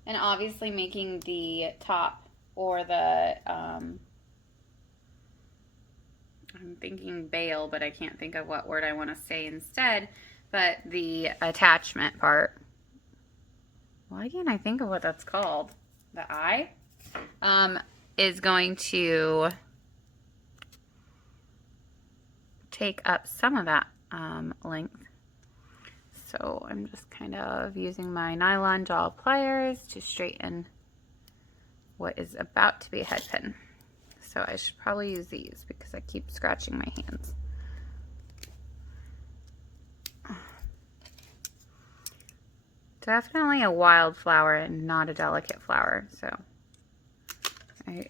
And obviously making the top, or the, I'm thinking bail, but I can't think of what word I want to say instead, but the attachment part. Why can't I think of what that's called? The eye? Is going to take up some of that length. So I'm just kind of using my nylon jaw pliers to straighten what is about to be a head pin. So I should probably use these because I keep scratching my hands. Definitely a wild flower and not a delicate flower. So I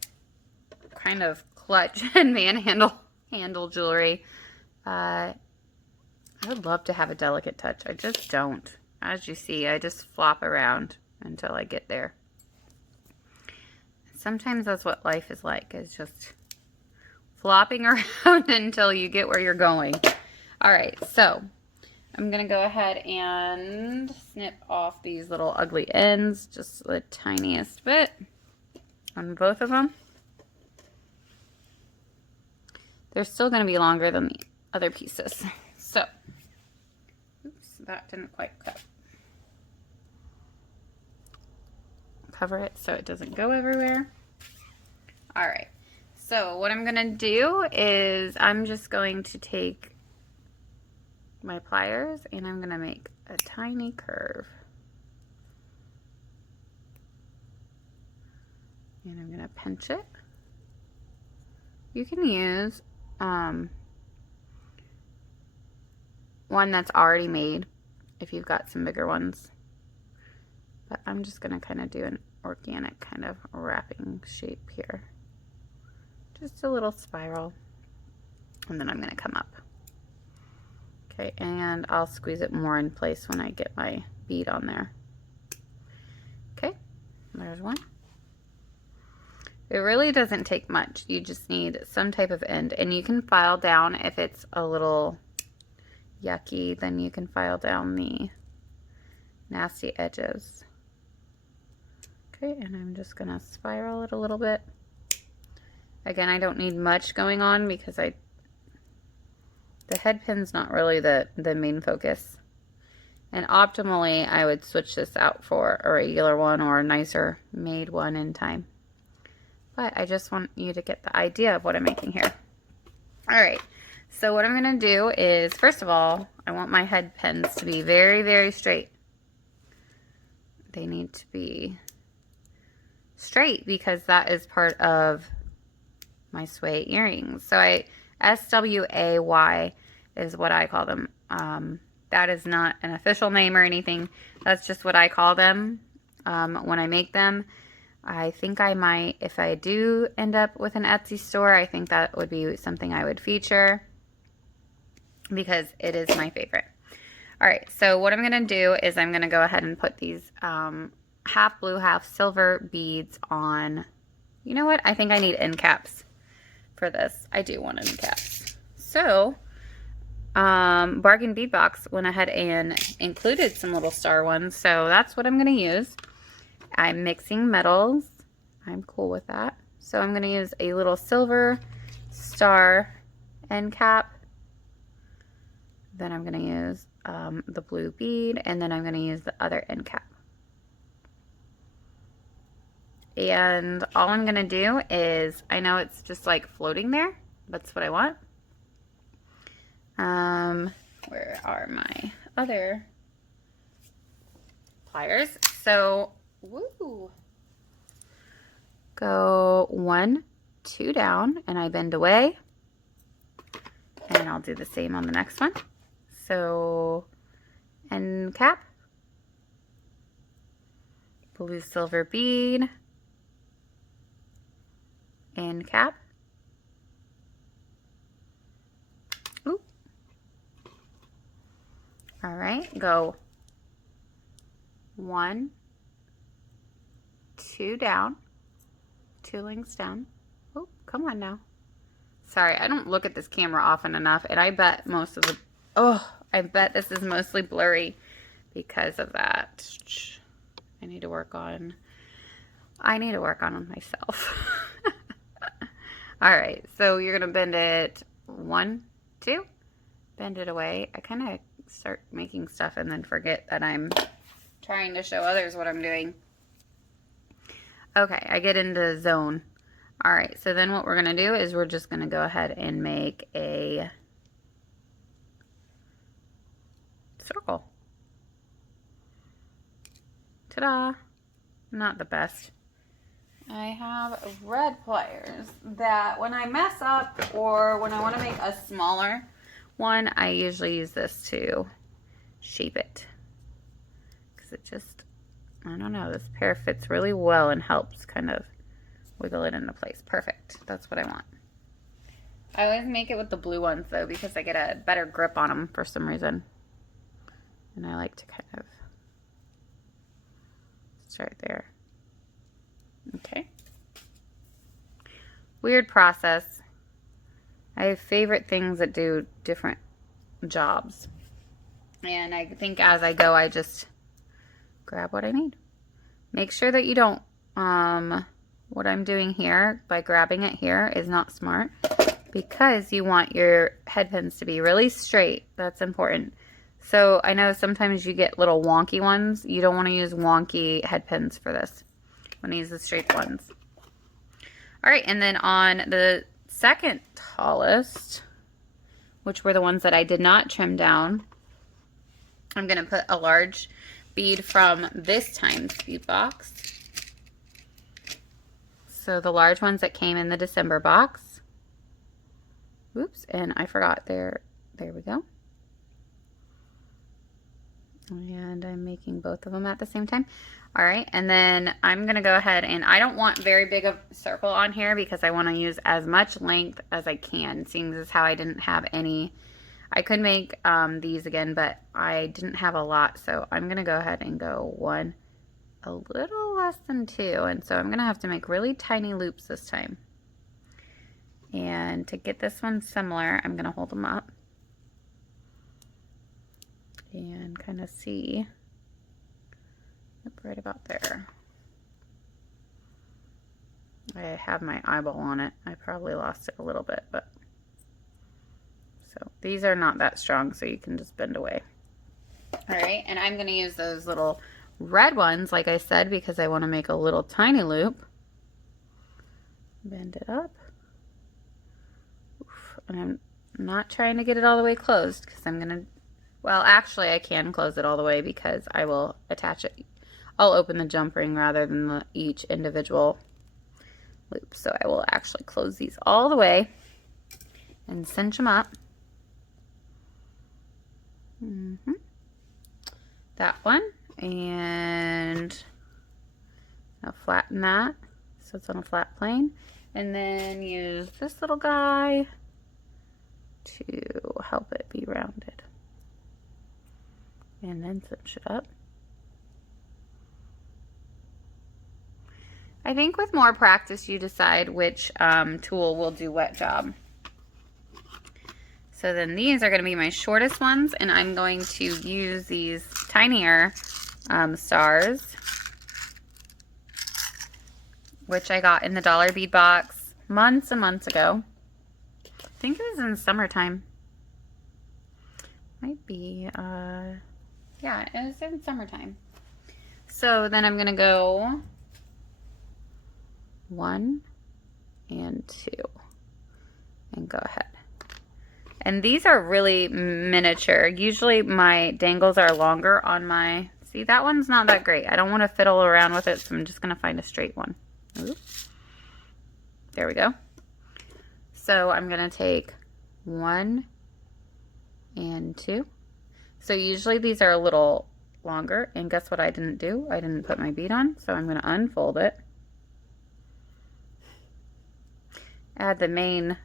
kind of clutch and manhandle jewelry. I would love to have a delicate touch. I just don't. As you see, I just flop around until I get there. Sometimes that's what life is like, is just flopping around until you get where you're going. All right, so I'm gonna go ahead and snip off these little ugly ends, just the tiniest bit on both of them. They're still gonna be longer than the other pieces. So, oops, that didn't quite cut. Cover it so it doesn't go everywhere. All right, so what I'm gonna do is I'm just going to take my pliers and I'm gonna make a tiny curve. And I'm gonna pinch it. You can use one that's already made if you've got some bigger ones. But I'm just going to kind of do an organic kind of wrapping shape here. Just a little spiral. And then I'm going to come up. Okay, and I'll squeeze it more in place when I get my bead on there. Okay, there's one. It really doesn't take much. You just need some type of end. And you can file down if it's a little yucky, then you can file down the nasty edges. Okay, and I'm just gonna spiral it a little bit. Again, I don't need much going on because the head pin's not really the main focus. And optimally, I would switch this out for a regular one or a nicer made one in time. But I just want you to get the idea of what I'm making here. All right, so what I'm gonna do is, first of all, I want my head pins to be very, very straight. They need to be straight because that is part of my Suede earrings. So SWAY is what I call them. That is not an official name or anything. That's just what I call them when I make them. I think I might, if I do end up with an Etsy store, I think that would be something I would feature because it is my favorite. All right, so what I'm going to do is I'm going to go ahead and put these half blue, half silver beads on You know what? I think I need end caps for this. I do want end caps. So, Bargain Bead Box went ahead and included some little star ones. So that's what I'm going to use. I'm mixing metals. I'm cool with that. So I'm going to use a little silver star end cap. Then I'm going to use the blue bead, and then I'm going to use the other end cap. And all I'm going to do is, I know it's just like floating there. That's what I want. Where are my other pliers? So, woo! Go 1, 2 down, and I bend away. And I'll do the same on the next one. So, end cap. Blue silver bead. End cap. Ooh. All right, go 1, 2 down, 2 links down. Oh, come on now. Sorry, I don't look at this camera often enough, and I bet most of the, I bet this is mostly blurry because of that. I need to work on myself. All right, so you're gonna bend it 1, 2, bend it away. I kind of start making stuff and then forget that I'm trying to show others what I'm doing. Okay, I get into zone. All right, so then what we're gonna do is we're just gonna go ahead and make a circle. Ta-da! Not the best. I have red pliers that when I mess up or when I want to make a smaller one, I usually use this to shape it. Because it just, I don't know, this pair fits really well and helps kind of wiggle it into place. Perfect. That's what I want. I always make it with the blue ones though because I get a better grip on them for some reason. And I like to kind of start there. Okay. Weird process. I have favorite things that do different jobs. And I think as I go, I just grab what I need. Make sure that you don't, what I'm doing here by grabbing it here is not smart because you want your head pins to be really straight. That's important. So I know sometimes you get little wonky ones. You don't want to use wonky head pins for this. I'm going to use the straight ones. All right, and then on the second tallest, which were the ones that I did not trim down, I'm going to put a large bead from this time's bead box. So the large ones that came in the December box. Oops, and I forgot there we go. And I'm making both of them at the same time. All right, and then I'm going to go ahead and I don't want very big of a circle on here because I want to use as much length as I can, seeing as how I didn't have any. I could make these again, but I didn't have a lot, so I'm going to go ahead and go 1, a little less than 2, and so I'm going to have to make really tiny loops this time. And to get this one similar, I'm going to hold them up and kind of see. Yep, right about there. I have my eyeball on it. I probably lost it a little bit, but so these are not that strong, so you can just bend away. All right, and I'm going to use those little red ones, like I said, because I want to make a little tiny loop. Bend it up. Oof, and I'm not trying to get it all the way closed because I'm going to, well, actually I can close it all the way because I will attach it. I'll open the jump ring rather than each individual loop. So I will actually close these all the way and cinch them up. That one, and I'll flatten that so it's on a flat plane, and then use this little guy to help it be rounded, and then cinch it up. I think with more practice, you decide which tool will do what job. So then these are going to be my shortest ones, and I'm going to use these tinier stars, which I got in the dollar bead box months and months ago. I think it was in summertime. Might be, yeah, it was in summertime. So then I'm going to go 1 and 2 and go ahead. And these are really miniature. Usually my dangles are longer on my, see, that one's not that great. I don't want to fiddle around with it, so I'm just going to find a straight one. Ooh. There we go. So I'm going to take 1 and 2. So usually these are a little longer, and guess what I didn't do? I didn't put my bead on, so I'm going to unfold it. Add the main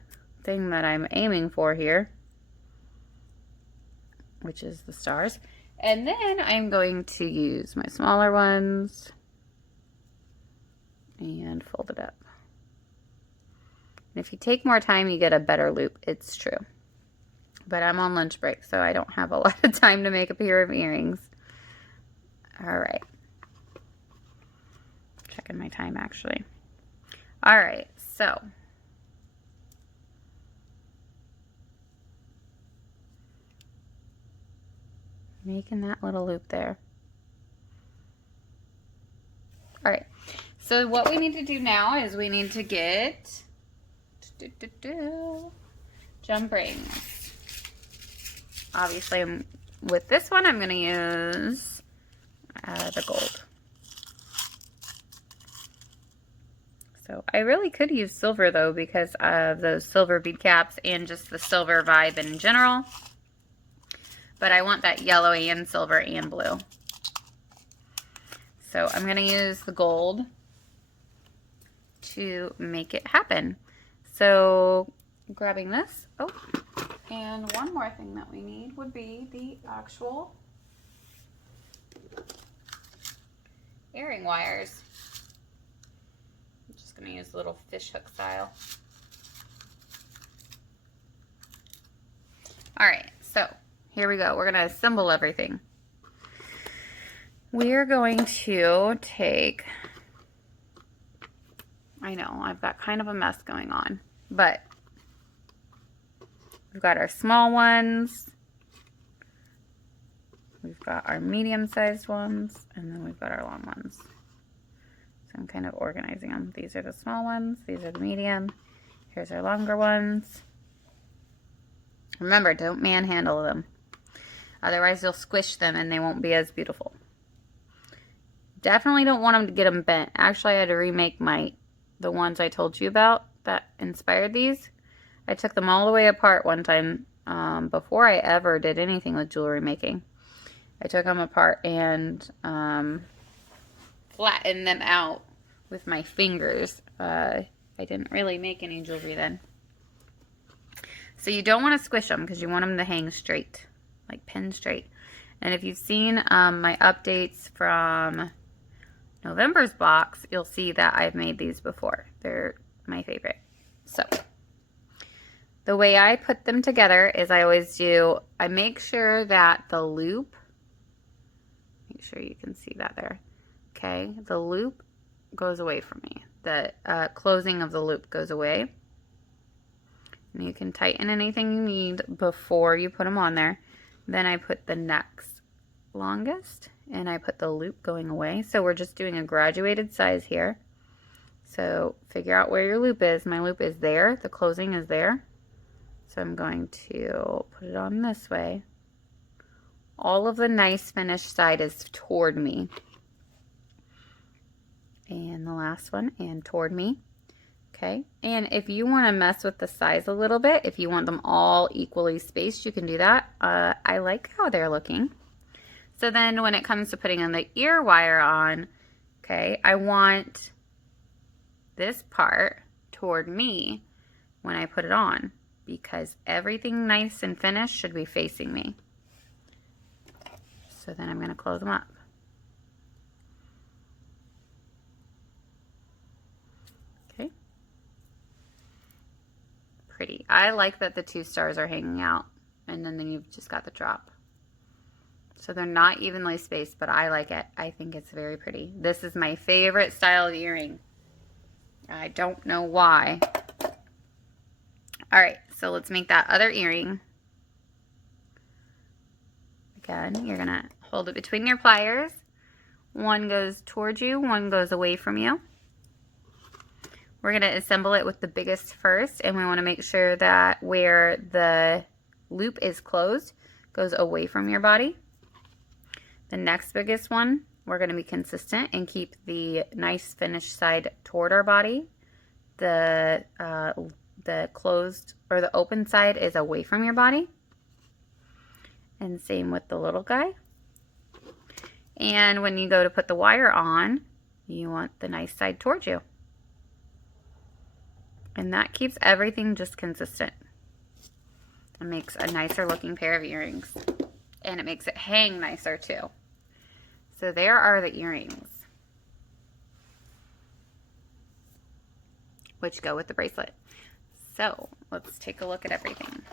thing that I'm aiming for here, which is the stars. And then I'm going to use my smaller ones and fold it up. And if you take more time, you get a better loop. It's true. But I'm on lunch break, so I don't have a lot of time to make a pair of earrings. All right. Checking my time, actually. All right, so making that little loop there. All right, so what we need to do now is we need to get jump rings. Obviously, with this one, I'm going to use the gold. So I really could use silver, though, because of those silver bead caps and just the silver vibe in general. But I want that yellowy and silver and blue. So I'm going to use the gold to make it happen. So grabbing this. Oh, and one more thing that we need would be the actual earring wires. I'm just going to use a little fish hook style. All right, so here we go. We're going to assemble everything. We're going to take, I know, I've got kind of a mess going on, but we've got our small ones, we've got our medium-sized ones, and then we've got our long ones. So I'm kind of organizing them. These are the small ones, these are the medium, here's our longer ones. Remember, don't manhandle them. Otherwise, you'll squish them and they won't be as beautiful. Definitely don't want them to get them bent. Actually, I had to remake the ones I told you about that inspired these. I took them all the way apart one time before I ever did anything with jewelry making. I took them apart and flattened them out with my fingers. I didn't really make any jewelry then. So you don't want to squish them because you want them to hang straight, like pin straight. And if you've seen my updates from November's box, you'll see that I've made these before. They're my favorite. So the way I put them together is I always do, I make sure that the loop, make sure you can see that there, okay? The loop goes away from me. The closing of the loop goes away. And you can tighten anything you need before you put them on there. Then I put the next longest and I put the loop going away. So we're just doing a graduated size here. So figure out where your loop is. My loop is there. The closing is there. So I'm going to put it on this way. All of the nice finished side is toward me. And the last one, and toward me. Okay, and if you want to mess with the size a little bit, if you want them all equally spaced, you can do that. I like how they're looking. So then when it comes to putting on the ear wire on, okay, I want this part toward me when I put it on because everything nice and finished should be facing me. So then I'm going to close them up. pretty. I like that the 2 stars are hanging out, and then you've just got the drop. So they're not evenly spaced, but I like it. I think it's very pretty. This is my favorite style of earring. I don't know why. All right, so let's make that other earring. Again, you're gonna hold it between your pliers. One goes towards you, one goes away from you. We're gonna assemble it with the biggest first, and we wanna make sure that where the loop is closed goes away from your body. The next biggest one, we're going to be consistent and keep the nice finished side toward our body. The closed or the open side is away from your body. And same with the little guy. And when you go to put the wire on, you want the nice side towards you. And that keeps everything just consistent. It makes a nicer looking pair of earrings. And it makes it hang nicer too. So there are the earrings, which go with the bracelet. So let's take a look at everything.